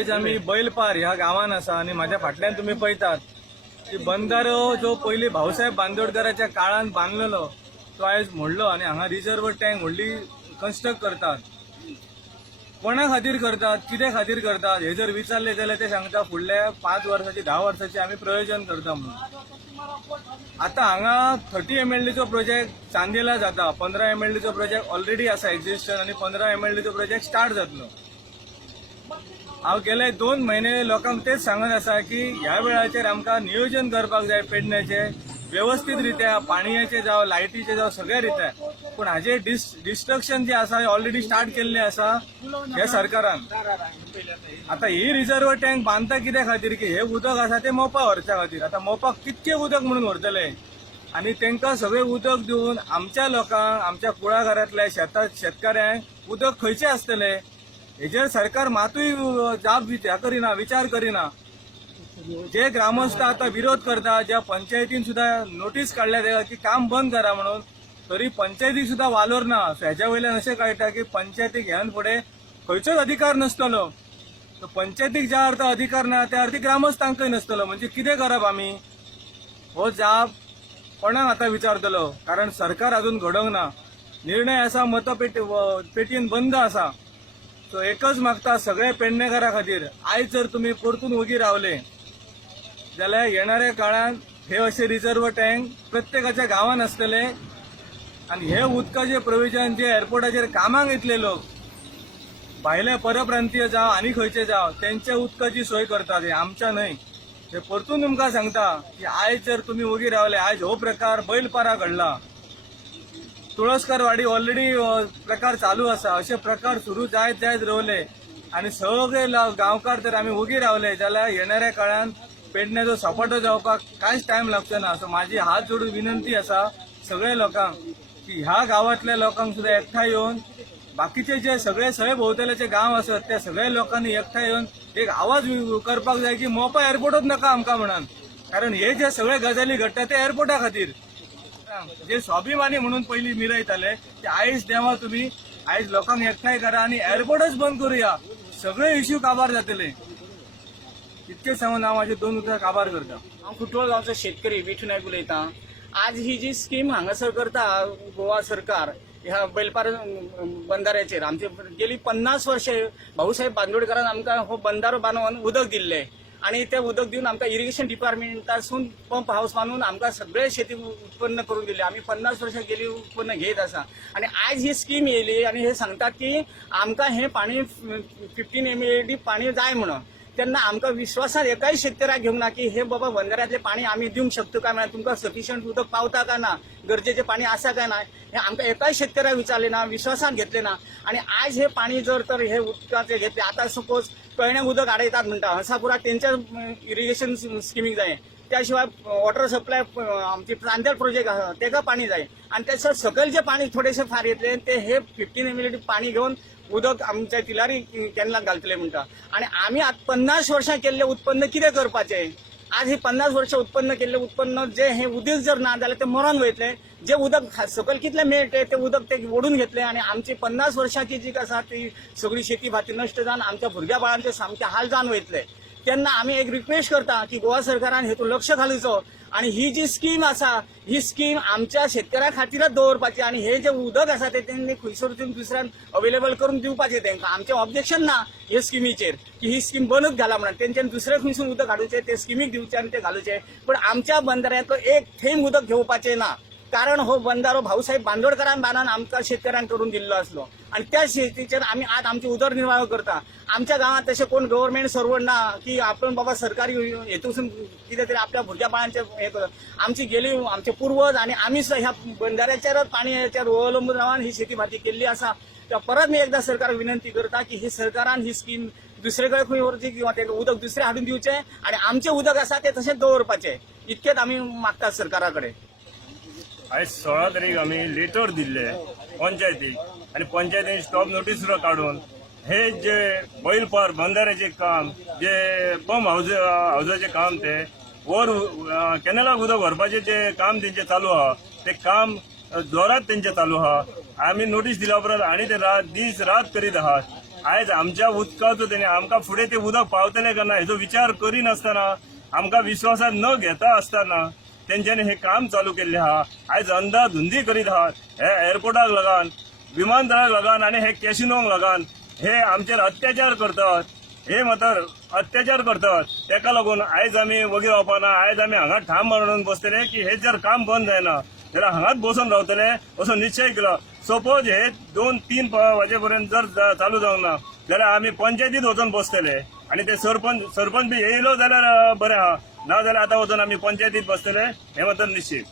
आज आम्ही बैलपार ह्या गावान असा आणि माझ्या फाटल्यान तुम्ही पळयतात की बंधारो जो पयली भाऊसाहेब बांदोडकराच्या काळात बांधलेलो तो आज मोडलो आणि हांगा रिजर्व टँक व्हडली कन्स्ट्रक्ट करतात. कोणा खातीर करतात, कित्या खातीर करतात हे जर विचारले जाल्यार ते सांगता फुडल्या 5 वर्साची 10 वर्साची आम्ही प्रयोजन करता म्हणून. आता हांगा 30 MLD चो प्रोजेक्ट चांदेला जाता, 15 MLD चो प्रोजेक्ट ऑलरेडी असा एक्झिस्टन आणि 15 MLD चो प्रोजेक्ट स्टार्ट जातलो. हांव गेले 2 महिने लोकांक तेच सांगत असा की ह्या वेळाचेर आमकां नियोजन करपाक जाय पेडण्याचे व्यवस्थित रित्या, पाणयाचे जावं लायटीचे जावं सगळ्या रित्या. पूण हाजे डिस्ट्रक्शन जे आसा ऑलरेडी स्टार्ट केल्ले आसा ह्या सरकारान. आता ही रिजर्व टँक बांदता कित्या खातीर की हे उदक आसा ते मोपा व्हरच्या खातीर. आता मोपाक कितके उदक म्हणून व्हरतले आणि तांकां सगळे उदक दिवन आमच्या लोकांक, आमच्या कुळाघरांतल्या शेतकऱ्यांक उदक खंयचे आसतले हेजेर सरकार मातूय करिना, विचार करिना. जे ग्रामस्थ आता विरोध करता, ज्या पंचायतीन सुद्धा नोटीस काढल्या तेका की काम बंद करा म्हणून, तरी पंचायतीक सुद्धा वालोर ना. हेच्या वयल्यान अशें कळटा की पंचायतीक ह्यान फुडें खंयचोच अधिकार नसतलो. पंचायतीक ज्या अर्थ अधिकार ना त्या अर्थी ग्रामस्थांकय नसतलो. म्हणजे कितें करप आमी? हो जाप कोणाक आतां विचारतलो? कारण सरकार अजून घडोवंक ना. निर्णय असा मतपेटीन बंद असा. सो एकच मागता सगळे पेडणेकारा खातीर, आयज जर तुम्ही परतून उगी रावले जाल्यार येणाऱ्या काळात हे असे रिजर्व टँक प्रत्येकाच्या गावान आसतले आणि हे उदकाचे प्रोविजन जे एअरपोर्टाचेर कामाक येतले लोक, भायले परप्रांतीय जावं आनी खंयचे जावं, त्यांच्या उदकाची सोय करतात. हे आमच्या न्हय. हे परतून तुमकां सांगता की आयज जर तुम्ही उगी रावले, आयज हो प्रकार बैलपारा घडला, तुळसकरवाडी ऑलरेडी प्रकार चालू असा, असे प्रकार सुरू जायत जायत रावले आणि सगळे गांवकार जर आम्ही उगी रावले जाल्यार येणाऱ्या काळात पेडण्याचो सपाटो जावपाक कांयच टायम लागचो ना. सो माझी हात जोडून विनंती असा सगळे लोकांक की ह्या गावातल्या लोकांक सुद्धा एकठांय येऊन, बाकीचे जे सगळे सगळे भोवतल्याचे गांव असत त्या सगळ्या लोकांनी एकठांय येऊन एक आवाज करपाक जाय की मोपा एअरपोर्टच नका आमकां म्हणून. कारण हे जे सगळे गजाली घडटा ते एअरपोर्टा खातीर. जे स्वाभिमानी म्हणून पहिली मिरयताले ते आयज देवा तुम्ही, आयज लोकांक एकठांय करा आणि एअरपोर्टच बंद करूया, सगळे इश्यू काबार जातले. इतके सांगून हांव माझे 2 उतर काबार करता. हांव कुटोळ गांवचो शेतकरी विठू नायक उलयतां. आज ही जी स्कीम हांगासर करता गोवा सरकार ह्या बैलपार बंधाऱ्याचेर, आमचे गेली 50 वर्षे भाऊसाहेब बांदोडकरान आमकां हो बंधारो बांदून उदक दिल्ले आणि ते उदक दिवन आमकां इरिगेशन डिपार्टमेंटासून पंप हाऊस बांदून आमकां सगळे शेती उत्पन्न करून दिले. आम्ही 50 वर्षां गेली उत्पन्न घेत आसा आणि आज ही स्कीम येयली आणि हे सांगतात की आमकां हे पाणी 15 MLD पाणी जाय म्हणून. तेन्ना आमकां विश्वासान एकाय शेतकऱ्याक घेवंक ना की हे बाबा बंधाऱ्यातले पाणी आम्ही दिवंक शकतो काय, म्हणजे तुमकां सफिशियंट उदक पावता काय ना, गरजेचे पाणी आसा काय ना, हे आमकां एकाय शेतकऱ्याक विचारले ना, विश्वासान घेतले ना. आणि आज हे पाणी जर तर हे उदकाचे घेतले, आता सपोज कळण्याक उदक आडयतात म्हणटा, हंसापुरात तेंच्या इरिगेशन स्किमीक जाय, त्याशिवाय वॉटर सप्लाय आमची चांदेल प्रोजेक्ट आसा तेका पाणी जाय आणि त्याचं सकयल जे पाणी थोडेसे फार येतले ते हे 15 MLD पाणी घेऊन उदक आमच्या तिलारी कॅनलाक घालतले म्हणटा. आणि आम्ही आज 50 वर्षां केल्ले उत्पन्न कितें करपाचें? आज हे 50 वर्ष उत्पन्न केल्ले उत्पन्न जे हे उदक जर ना जाल्यार ते मरून वयतले. जे उदक सकयल कितले मेळटे ते उदक ते ओडून घेतले आणि आमची 50 वर्षांची जी आसा ती सगळी शेती भाती नश्ट जावन आमच्या भुरग्या बाळांचे सामके हाल जावन वयतले. तेन्ना आम्ही एक रिक्वेस्ट करता की गोवा सरकारान हेतून लक्ष घालूचो आणि ही जी स्कीम आसा ही स्कीम आमच्या शेतकऱ्या खातीरच दवरपाची आणि हे जे उदक आसा ते त्यांनी खंयसर दुसऱ्यान अवेलेबल करून दिवपाचे. तांकां आमचें ऑब्जेक्शन ना हे स्किमीचेर की ही स्कीम बंदच घाला म्हणून. तेंच्यान दुसरे खंयसून उदक हाडूचे ते स्किमीक दिवचे आणि ते घालूचे. पण आमच्या बंधाऱ्यांतलो एक थेंब उदक घेवपाचें ना. कारण हो बंधारो भाऊसाहेब बांदोडकरान बांदून आमकां शेतकऱ्यांक करून दिल्लो आसलो आणि त्या शेतीचेर आमी आज आमची उदरनिर्वाह करता. आमच्या गावात तसे कोण गव्हर्नमेंट सर्वंट ना की आपण बाबा सरकारी हेतून कितें तरी आपल्या भुरग्या बाळांचे हे करत. आमची गेली आमचे पूर्वज आणि आमी सुद्धा ह्या बंधाऱ्याचेरच पाणयाचेर अवलंबून रावन ही शेती भाती केल्ली आसा. परत मी एकदा सरकार विनंती करता की ही सरकारान ही स्कीम दुसरे कडेन खंय व्हरची किंवा ते उदक दुसरे हाडून दिवचे आणि आमचे उदक आसा ते तशेंच दवरपाचे. इतकेच आमी मागतात सरकारा कडेन. आज 16 तारीख आम्ही लेटर दिले पंचायतीक आणि पंचायतीन स्टॉप नोटीस काढून हे जे बैलपार बंधाऱ्याचे काम, जे पंप हाऊसाचे काम, ते वर कॅनलाक उदक भरपाचे जे काम तेंचे चालू आहा ते काम जोरात तेंचे चालू आहा. आम्ही नोटीस दिल्या उपरांत आणि ते दीस रात करीत आहात. आयज आमच्या उदकाचो तेणे आमकां फुडें ते उदक पावतले काय ना हेचो विचार करिनासतना आमकां विश्वासात न घेता आसतना तेंच्यांनी हे काम चालू केल्ले आहा. आयज अंधाधुंदी करीत आहात. हे एअरपोर्टाक लागून विमानतळाक लागून आनी हे कॅसिनोक लागून हे आमचेर अत्याचार करतात. हे मात्र अत्याचार करतात. तेका लागून आयज आमी वगीर वचपाना. आयज आमी हांगा ठाम मारून बसतले की हे जर काम बंद जायना जाल्यार हांगाच बसून रावतले असो निश्चय केलो. सपोज हे 2-3 वाजेपर्यंत जर चालू जावंक ना जाल्यार आमी पंचायतीत वचून बसतले आणि ते सरपंच बी येयलो जाल्यार बरें आहा. ना जाल्यार आतां वचून आमी पंचायतीत बसतले हे मात्र निश्चित.